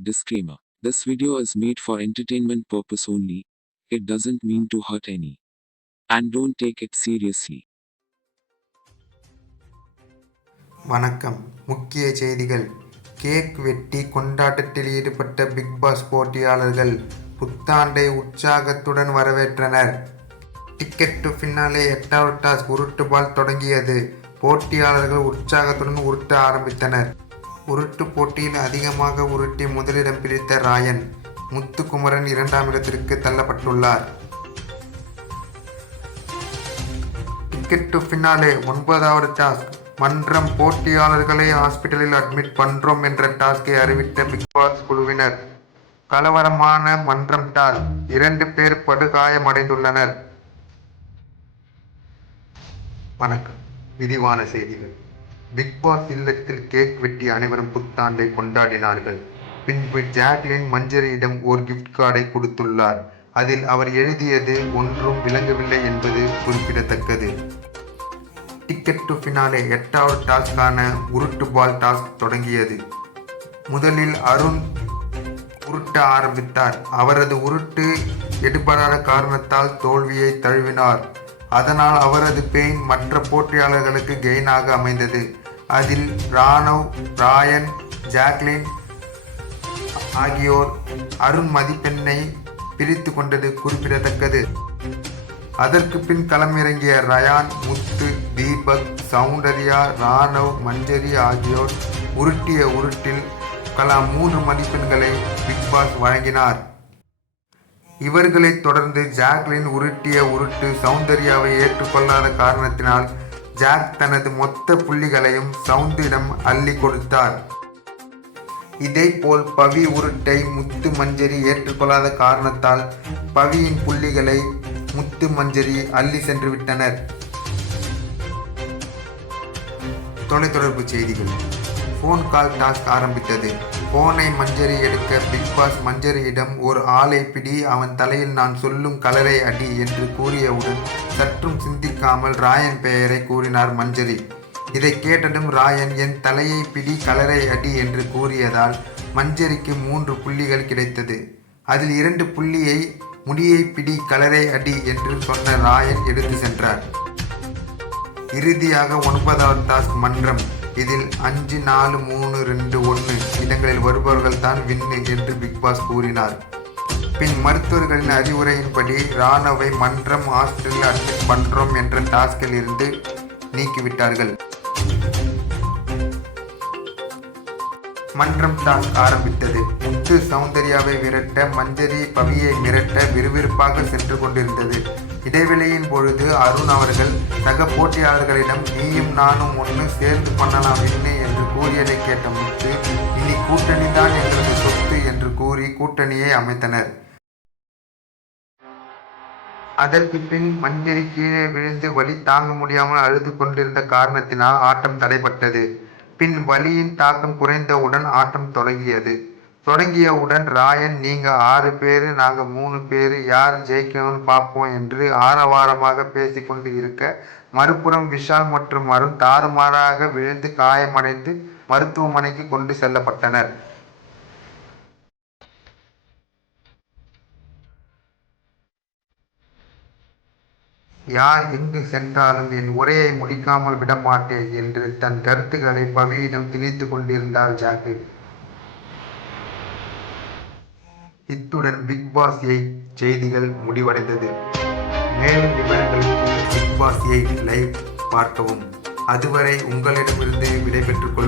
Disclaimer. This video is made for entertainment purpose only. It doesn't mean to hurt any. And don't take it seriously. வணக்கம். முக்கிய செய்திகள். Cake வெட்டி கொண்டாட்டத்தில் ஈடுபட்ட big pass போட்டியாளர்கள் புத்தாண்டை உற்சாகத்துடன் வரவேற்றனர். டிக்கெட் டு ஃபினாலே 8வது டாஸ்க் உருட்டு பால் தொடங்கியது. போட்டியாளர்கள் உற்சாகத்துடன் உருட்ட ஆரம்பித்தனர். உருட்டு போட்டியில் அதிகமாக உருட்டி முதலிடம் பிடித்த ராயன் முத்துக்குமரன் 2ஆம் இடத்திற்கு தள்ளப்பட்டுள்ளார். டிக்கெட் டு ஃபினாலே 9வது டாஸ்க் மன்றம் போட்டியாளர்களை ஹாஸ்பிட்டலில் அட்மிட் பண்றோம் என்ற டாஸ்கை அறிவித்த பிக் பாஸ் குழுவினர். கலவரமான மன்றம் டாஸ்க் 2 பேர் படுகாயமடைந்துள்ளனர். வணக்கம். விரிவான செய்திகள். பிக் பாஸ் இல்லத்தில் கேக் வெட்டி அனைவரும் புத்தாண்டை கொண்டாடினார்கள். பின்பு ஜாக்லின் மஞ்சரியிடம் ஒரு கிஃப்ட் கார்டை கொடுத்துள்ளார். அதில் அவர் எழுதியது ஒன்றும் விளங்கவில்லை என்பது குறிப்பிடத்தக்கது. டிக்கெட் டு ஃபினாலே 8வது டாஸ்கான உருட்டு பால் டாஸ்க் தொடங்கியது. முதலில் அருண் உருட்ட ஆரம்பித்தார். அவரது உருட்டு எடுபடாத காரணத்தால் தோல்வியை தழுவினார். அதனால் அவரது பெயின் மற்ற போட்டியாளர்களுக்கு கெயினாக அமைந்தது. அதில் ராணவ், ராயன், ஜாக்லின் ஆகியோர் அருண் மதிப்பெண்ணை பிரித்து கொண்டது குறிப்பிடத்தக்கது. அதற்கு பின் களமிறங்கிய ரயான், முத்து, தீபக், சௌந்தர்யா, ராணவ், மஞ்சரி ஆகியோர் உருட்டிய உருட்டில் கலா 3 மதிப்பெண்களை பிக் பாஸ் வழங்கினார். இவர்களை தொடர்ந்து ஜாக்லின் உருட்டிய உருட்டு சௌந்தர்யாவை ஏற்றுக்கொள்ளாத காரணத்தினால் ஜாக் தனது மொத்த புள்ளிகளையும் சவுந்திடம் அள்ளி கொடுத்தார். இதேபோல் பவி உருட்டை முத்து மஞ்சரி ஏற்றுக்கொள்ளாத காரணத்தால் பவியின் புள்ளிகளை முத்து மஞ்சரி அள்ளி சென்று விட்டனர். தொலைத்தொடர்பு செய்திகள். போன் கால் டாஸ்க் ஆரம்பித்தது. போனை மஞ்சரி எடுக்க பிக் பாஸ் மஞ்சரியிடம் ஒரு ஆளை பிடி, அவன் தலையில் நான் சொல்லும் கலரை அடி என்று கூறியவுடன் சற்றும் சிந்திக்காமல் ராயன் பெயரை கூறினார் மஞ்சரி. இதை கேட்டதும் ராயன் என் தலையை பிடி கலரை அடி என்று கூறியதால் மஞ்சரிக்கு 3 புள்ளிகள் கிடைத்தது. அதில் 2 புள்ளியை முடியை பிடி கலரை அடி என்று சொன்ன ராயன் எடுத்து சென்றார். இறுதியாக 9வது டாஸ்க் மன்றம். இதில் 5, 4, 3, 2, 1 இடங்களில் வருபவர்கள் தான் வின்னு என்று பிக் பாஸ் கூறினார். பின் மருத்துவர்களின் அறிவுரையின்படி ராணவை மன்றம் ஹாஸ்பிட்டலில் அட்மிட் பண்றோம் என்ற டாஸ்கில் இருந்து நீக்கிவிட்டார்கள். மன்றம் டாஸ்க் ஆரம்பித்தது. முத்து சௌந்தர்யாவை விரட்ட, மஞ்சரி பவியை மிரட்ட விறுவிறுப்பாக சென்று கொண்டிருந்தது. இடைவெளியின் பொழுது அருண் அவர்கள் சக போட்டியாளர்களிடம் நீயும் நானும் ஒன்று சேர்ந்து பண்ணலாம் வின்னு என்று கூறியதை கேட்ட முத்து இனி கூட்டணி தான் எங்களது சொத்து என்று கூறி கூட்டணியை அமைத்தனர். அதற்கு பின் மஞ்சரி கீழே விழுந்து வலி தாங்க முடியாமல் அழுது கொண்டிருந்த காரணத்தினால் ஆட்டம் தடைபட்டது. பின் வலியின் தாக்கம் குறைந்தவுடன் ஆட்டம் தொடங்கியவுடன் ராயன் நீங்க 6 பேரு நாங்க 3 பேரு யார் ஜெயிக்கணும்னு பார்ப்போம் என்று ஆரவாரமாக பேசிக்கொண்டு இருக்க, மறுபுறம் விஷால் மற்றும் அருண் தாறுமாறாக விழுந்து காயமடைந்து மருத்துவமனைக்கு கொண்டு செல்லப்பட்டனர். யார் எங்கு சென்றாலும் என் உரையை முடிக்காமல் விடமாட்டேன் என்று தன் கருத்துக்களை பவியிடம் திணித்து கொண்டிருந்தார் ஜாக்கு. இத்துடன் பிக் பாஸ் 8 செய்திகள் முடிவடைந்தது. மேலும் விவரங்களுக்கு பிக் பாஸ் 8 லைவ் பார்க்கவும். அதுவரை உங்களிடமிருந்து விடைபெற்றுக் கொள்கிறேன்.